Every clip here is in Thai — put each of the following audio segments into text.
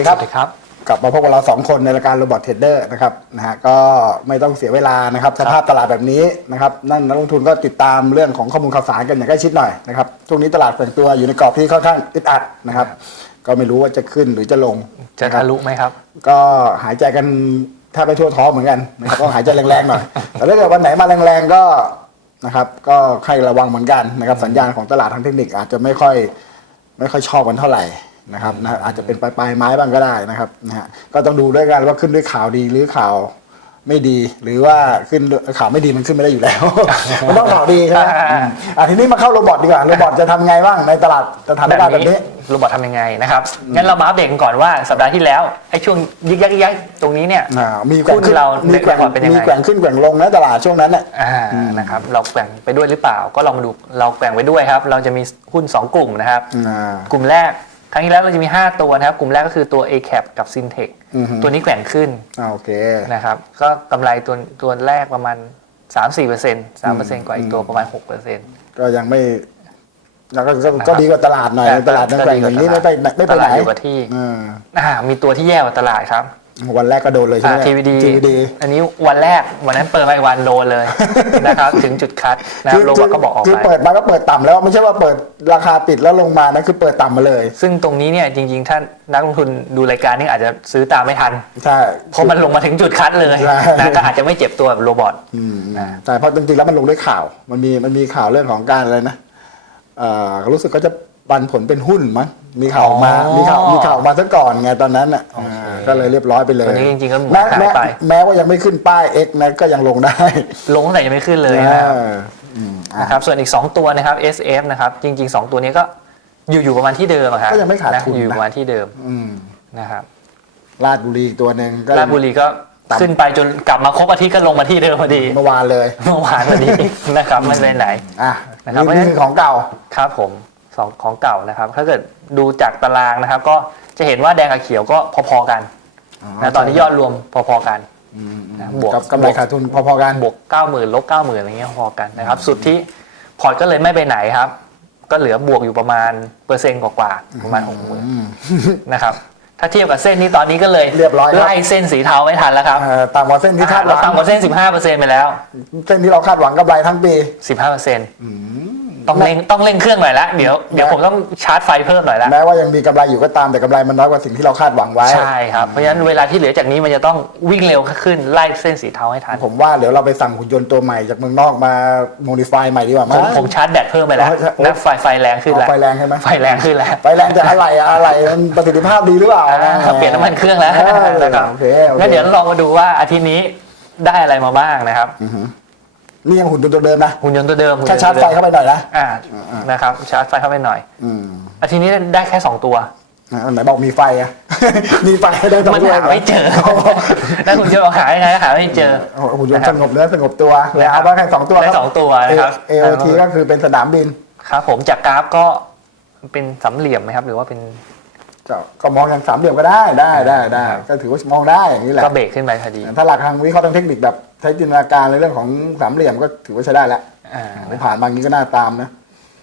ดีครับสวัสดีครับ กลับมาพบกับเราสองคนในรายการโรบอทเทรดเดอร์นะครับนะฮะก็ไม่ต้องเสียเวลานะครับสภาพตลาดแบบนี้นะครับนั่นนักลงทุนก็ติดตามเรื่องของข้อมูลข่าวสารกันอย่างใกล้ชิดหน่อยนะครับช่วงนี้ตลาดแฝงตัวอยู่ในกรอบที่ค่อนข้างอึดอัดนะครับ ก็ไม่รู้ว่าจะขึ้นหรือจะลงจะนครัทะบลุไหมครับ ก็หายใจกันแทบไปทั่วท้องเหมือนกันนะครับก็หายใจแรงๆหน่อยแต่ถ้าเกิดวันไหนมาแรงๆก็นะครับก็ให้ระวังเหมือนกันนะครับสัญญาณของตลาดทางเทคนิคอาจจะไม่ค่อยไม่ค่อยชอบกันเท่าไหร่ นะครับนะอาจจะเป็นปลายปลายไม้บ้างก็ได้นะครับนะฮะก็ต้องดูด้วยกันว่าขึ้นด้วยข่าวดีหรือข่าวไม่ดีหรือว่าขึ้นด้วยข่าวไม่ดีมันขึ้นไม่ได้อยู่แล้ว มันต้องข่าวดีใช่ไหมอ่าอืมอะทีนี้มาเข้าโรบอทดีกว่าโรบอทจะทำไงบ้างในตลาดสถานการณ์แบบนี้โรบอททำยังไงนะครับงั้นเรามาอัปเดตกันก่อนว่าสัปดาห์ที่แล้วไอ้ช่วงยึกยักยึกยักตรงนี้เนี่ยอ่ามีแกว่งขึ้นหุ้นเรามีแกว่งในระบอทเป็นยังไงมีแกว่งขึ้นแกว่งลงนะตลาดช่วงนั้นน่ะอ่านะครับเราแกว่งไปด้วยหรือเปล่าก็ลองมาดูเราแกว่งไปด้วยครับ เราจะมีหุ้น 2 กลุ่มนะครับอ่ากลุ่มแรก ครั้งที่แล้วเราจะมี 5 ตัวนะครับ กลุ่มแรกก็คือตัว ACAP กับ Syntec อือฮึตัวนี้แกว่งขึ้นอ่าโอเคนะครับ ก็กำไรตัวตัวแรกประมาณ 3-4% 3%กว่าอีกตัวประมาณ 6%ก็ยังไม่แล้วก็ก็ก็ดีกว่าตลาดหน่อยแต่ตลาดยังแกว่งอย่างนี้ไม่ไปไหนไม่ไปไหนตลาดอยู่กับที่อ่าอ่ามีตัวที่แย่กว่าตลาดครับ วันแรกก็โดนเลยใช่ไหมอ่า TVD TVD อันนี้วันแรกวันนั้นเปิดไปวันโดนเลยนะครับถึงจุดคัดนะครับโลบอทก็บอกออกคือไปเปิดมาก็เปิดต่ำแล้วไม่ใช่ว่าเปิดราคาปิดแล้วลงมานะคือเปิดต่ำมาเลย ซึ่งตรงนี้เนี่ยจริงๆ ถ้านักลงทุนดูรายการนี่อาจจะซื้อตามไม่ทันใช่เพราะมันลงมาถึงจุดคัดเลยใช่นะก็อาจจะไม่เจ็บตัวแบบโรบอทอืมนะใช่เพราะจริงๆแล้วมันลงด้วยข่าว มันมีมันมีข่าวเรื่องของการอะไรนะเอ่อรู้สึกก็จะปันผลเป็นหุ้นมั้งมีข่าวออกมา มีข่าวมีข่าวออกมาซะก่อนไงตอนนั้นอะอ่า ก็เลยเรียบร้อยไปเลยตัวนี้จริงๆก็หมุนแม้หายแม้ไป แม้ว่ายังไม่ขึ้นป้าย X นะก็ยังลงได้ลงตั้งแต่ยังไม่ขึ้นเลยนะครับเอออืมอะ นะครับ ส่วนอีก 2 ตัวนะครับ SF นะครับจริง ๆ 2 ตัวนี้ก็อยู่อยู่ประมาณที่เดิมอะครับก็ยังไม่ขาดนะทุนนะ อยู่ประมาณที่เดิมอืมนะครับลาดบุรีอีกตัวหนึ่งก็ ราชบุรีก็ต่ำ ขึ้นไปจนกลับมาครบอาทิตย์ก็ลงมาที่เดิมพอดีเมื่อวานเลย เมื่อวานพอดีนะครับไม่เป็นไหน อะนะครับ นี่นี่คือของเก่า ครับผม สองของเก่านะครับ ถ้าเกิดดูจากตารางนะครับ ก็จะเห็นว่าแดงกับเขียวก็พอๆกันนะตอนนี้ยอดรวมพอๆกันอืมอืมนะบวกกับกำไรขาดทุนพอๆกันบวก9 0,000ลบ90,000อะไรเงี้ยพอๆกันนะครับ สุดที่พอร์ตก็เลยไม่ไปไหนครับ ก็เหลือบวกอยู่ประมาณเปอร์เซ็นต์กว่าๆประมาณอืม60,000นะครับถ้าเทียบกับเส้นนี้ตอนนี้ก็เลยเรียบร้อยครับไล่เส้นสีเทาไม่ทันแล้วครับเอ่อต่ำกว่าเส้นที่คาดหเราวังต่ำกว่าเส้น 15%ไปแล้ว เส้นที่เราคาดหวังกำไรทั้งปี 15% ต้องเร่งต้องเร่งเครื่องหน่อยละเดี๋ยวเดี๋ยวผมต้องชาร์จไฟเพิ่มหน่อยละแม้ว่ายังมีกำไรอยู่ก็ตามแต่กำไรมันน้อยกว่าสิ่งที่เราคาดหวังไว้ใช่ครับเพราะฉะนั้นเวลาที่เหลือจากนี้มันจะต้องวิ่งเร็วขึ้นไล่เส้นสีเทาให้ทันผมว่าเดี๋ยวเราไปสั่งหุ่นยนต์ตัวใหม่จากเมืองนอกมาโมดิฟายใหม่ดีกว่าผมมั้งผมชาร์จแบตเพิ่มไปแล้วอ๋อใช่นะไฟไฟแรงขึ้นเอาแล้วไฟแรงใช่ไหมไฟแรงขึ้นแล้วไฟแรงจากอะไรอะอะไรมันประสิทธิภาพดีหรือเปล่าอ่าเปลี่ยนน้ำมันเครื่องแล้วเออนะครับโอเคโอเคงั้นเดี๋ยวลองมาดูว่าอาทิตย์นี้ได้อะไรมาบ้างนะครับ นี่ยังหุ่นยนต์ตัวเดิมนะหุ่นยนต์ตัวเดิมหุ่นยแค่นต์ชาร์จไฟตัวดิมเข้าไปหน่อยนะ อ่านะครับชาร์จไฟเข้าไปหน่อยอืมอาทิตย์นี้ได้แค่2ตัว อะอันไหนบอกมีไฟอะ มีไฟให้ได้สองมันตัวหาไม่เจอถ้าหุ่นยนต์เอาหายังไงก็หาไม่เจอโอ้โหหุ่นยนต์สงบเนื้อสงบตัวเลยนะครับเอาว่าแค่สองตัวได้ครับสองตัวนะครับเอโอทีก็คือเป็นสนามบิน ครับผมจากกราฟก็เป็นสามเหลี่ยมไหมครับ หรือว่าเป็น ก็ก็มองอย่างสามเหลี่ยมก็ได้ได้ได้ได้ก็ถือว่ามองได้อย่างนี้แหละก็เบรกขึ้นไปพอดีถ้าหลักทางวิเคราะห์ทางเทคนิคแบบใช้จินตนาการในเรื่องของสามเหลี่ยมก็ถือว่าใช้ได้แล้วอ่าไม่ผ่านบางนี้ก็น่าตามนะ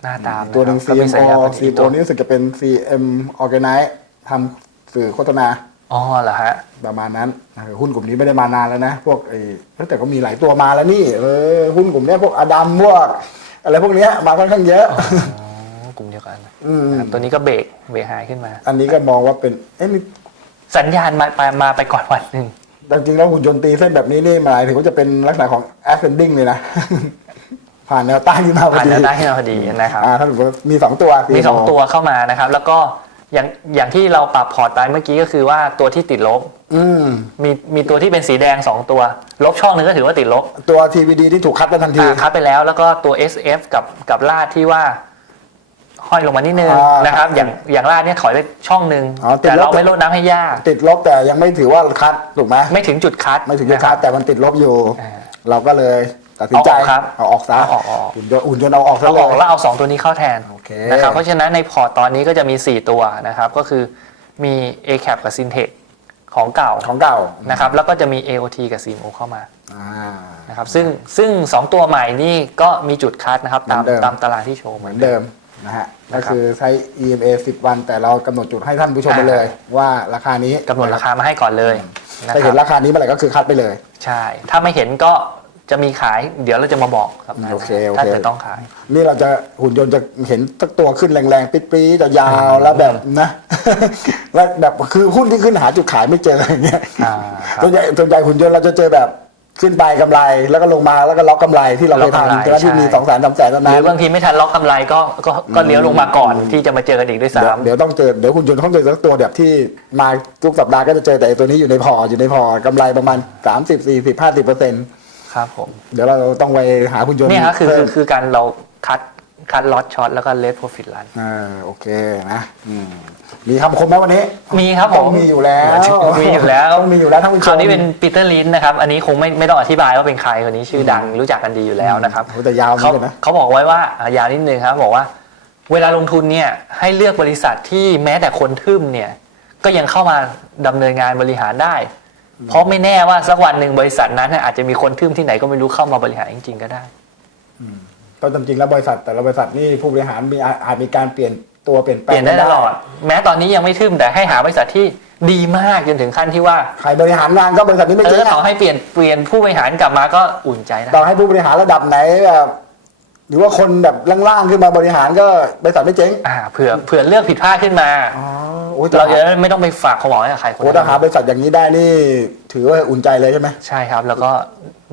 หน้าตามตัวหนึ่งะครับก็มีสัญ CMO ญาณพอดี CMO นี่รู้สึกจะเป็น CM Organize ทำสื่อโฆษณาอ๋อเหรอฮะประมาณนั้นเออหุ้นกลุ่มนี้ไม่ได้มานานแล้วนะ พวกไอ้แต่ก็มีหลายตัวมาแล้วนี่เออหุ้นกลุ่มเนี้ยพวกอดัมพวกอะไรพวกเนี้ยมาค่อนข้างเยอะอ๋อ กลุ่มเดียวกันอืมนะครับตัวนี้ก็เบรกเบรกไฮขึ้นมา อันนี้ก็มองว่าเป็นเอ๊ะนี่สัญญาณมาไปมาไปก่อนวันหนึ่งจริงๆแล้วหุ่นยนต์ตีเส้นแบบนี้นี่หมายถึงว่าจะเป็นลักษณะของ ascending เลยนะ ผ่านแนวต้านขึ้นมาพอผ่านดีแนวต้านขึ้นมาพอดีนะครับ อ่าถ้าสมมติว่ามีสองตัวมีสอง CMO ตัวเข้ามานะครับ แล้วก็อย่างอย่างที่เราปรับพอร์ตไปเมื่อกี้ก็คือว่าตัวที่ติดลบ อืม มีมีตัวที่เป็นสีแดง 2 ตัว ลบช่องหนึงก็ถือว่าติดลบตัว TVD ที่ถูกคัดไปทันที อ่าคัดไปแล้วแล้วก็ตัว SF กับกับลาดที่ว่า ห้อยลงมานิดนึงอ่าน นะครับ อย่างอย่างลาดเนี่ยถอยไปช่องหนึ่งอ๋อติดแต่ลบ เราไม่ลดน้ำให้ยาก ติดลบแต่ยังไม่ถือว่าคัดถูกไหมไม่ถึงจุดคัดไม่ถึงจะนะคัรัดบแต่มันติดลบอยู่ อ่าเราก็เลยตัดสินใจเอาออกครับเอาออกซะเอาออกเอาออก หุ่นยนต์หุ่นยนต์เอาออกซะเอาเลออกย แล้วเอา 2 ตัวนี้เข้าแทนโอเค นะครับ เพราะฉะนั้นในพอร์ตตอนนี้ก็จะมี 4 ตัวนะครับ ก็คือมี ACAP กับ Syntec ของเก่าของเก่านะครับ แล้วก็จะมี AOT กับ CMO เข้ามาอ่า นะครับ ซึ่งซึ่ง 2 ตัวใหม่นี่ก็มีจุดคัดนะครับ ตามเหมือนเดิม ตามตารางที่โชว์เหมือนเดิม นะฮะนะก็ครับคือใช้ EMA 10 วัน แต่เรากำหนดจุดให้ท่านผู้ชมไปเลย ว่าราคานี้กำหนดราคามาให้ก่อนเลยนะถ้าคเห็นรับราคานี้เมื่อไหร่ก็คือคัดไปเลย ใช่ ถ้าไม่เห็นก็จะมีขายเดี๋ยวเราจะมาบอกครับนะโอเคโอเค ถ้าจะต้องขาย นี่เราจะหุ่นยนต์จะเห็นตักตัวขึ้นแรงๆปิ๊ดๆจะยาวแล้วแบบนะ แล้วแบบคือหุ้นที่ขึ้นหาจุดขายไม่เจออย่างเงี้ยอ่าครับส่วนใหญ่ส่วนใหญ่หุ่นยนต์เราจะเจอแบบ ขึ้นไปกำไรแล้วก็ลงมาแล้วก็ล็อกกำไรที่เราเคยล็อกกำไรทำแต่ที่มีใช่ สองแสนสามแสนตอนหนั้รืนอบางทีไม่ทันล็อกกำไรก็ก็ก็เลี้ยวลงมาก่อนที่จะมาเจอกันอีกด้วยเดี๋ยวซ้ำ เดี๋ยวต้องเจอเดี๋ยวหุ่นยนต์ต้องเจอสักตัวแบบที่มาทุกสัปดาห์ก็จะเจอแต่ไอ้ตัวนี้อยู่ในพอร์ตอยู่ในพอร์ตกำไรประมาณ 30 40 50เปอร์เซ็นต์ครับผมเดี๋ยวเราต้องไปหาหุ่นยนต์เนี่ยครับคือเพิ่คืมอคือการเราคัด คัดล็อตช็อตแล้วก็เลทโปรฟิตลัน เออโอเคนะอืมมีคำคมไหมวันนี้มีครับผมต้องมีอยู่แล้วมีอยู่แล้ว ต้องมีอยู่แล้วท่านผู้ชมคราวนี้เป็นปีเตอร์ลินนะครับ อันนี้คงไม่ไม่ต้องอธิบายว่าเป็นใครคนนี้ชื่อดังรู้จักกันดีอยู่แล้วนะครับโอ้แต่ยาวเหมือเขานกันนะเขาบอกไว้ว่าอะยาวนิดนึงครับบอกว่า เวลาลงทุนเนี่ยให้เลือกบริษัทที่แม้แต่คนทึ่มเนี่ย ก็ยังเข้ามาดำเนินงานบริหารได้ เพราะไม่แน่ว่าสักวันหนึ่งบริษัทนั้นน่ะอาจจะมีคนทึ่มที่ไหนก็ไม่รู้เข้ามาบริหารจริงๆก็ได้ ก็จริงๆแล้วบริษัทแต่ละบริษัทนี่ผู้บริหารมีอาอาจมีการเปลี่ยนตัวเปลี่ยนแปลเปงลี่ยนได้ตลอด แม้ตอนนี้ยังไม่ทึ่มแต่ให้หาบริษัทที่ดีมากจนถึงขั้นที่ว่าใครบริหารงานก็บริษัทนี้ไม่เอเจ๊องต่อให้เปลี่ยนเปลี่ยนผู้บริหารกลับมาก็อุ่นใจได้ต่อให้ผู้บริหารระดับไหนแบบหรือว่าคนแบบล่างๆขึ้นมาบริหารก็บริษัทไม่เจ๊งอ่าเผื่อเผื่อเลือกผิดพลาดขึ้นมา อ๋อโอ้ยเราเราจะได้ไม่ต้องไปฝากความหวังให้กับใครคนโอ้นั้นถ้าหาบริษัทอย่างนี้ได้นี่ ถือว่าอุ่นใจเลยใช่ไหมใช่ครับ แล้วก็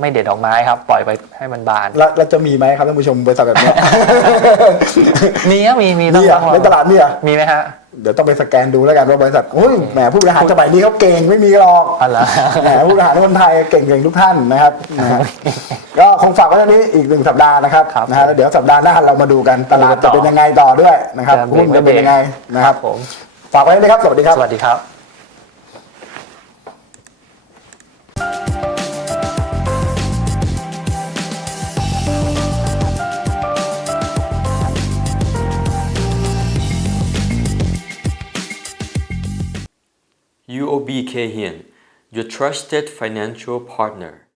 ไม่เด็ดดอกไม้ครับ ปล่อยไปให้มันบานแล้วแล้วจะมีไหมครับท่านผู้ชมบริษัทแบบเนี้ย มีครับมีมีต้อนี่งอะต้องลองในตลาดนี่อะมีไหมฮะเดี๋ยวต้องไปสแกนดูแล้วกันว่าบริษัทโอ้ยแหมผู้บริหารสมัยนี้เขาเก่งไม่มีหรอกอ๋อเหรอ แหมผู้บริหารคนไทยเก่งๆทุกท่านนะครับนะฮะก็คงฝากไว้เท่านี้อีกหนึ่งสัปดาห์นะครับครับนะฮะแล้วเดี๋ยวสัปดาห์หน้าเรามาดูกันตลาดจะเป็นยังไงต่อด้วยนะครับจะเบรกหุ้นจะเป็นยังไงนะครับ ผมฝากไว้เลยครับ สวัสดีครับ สวัสดีครับ OBKN, your trusted financial partner.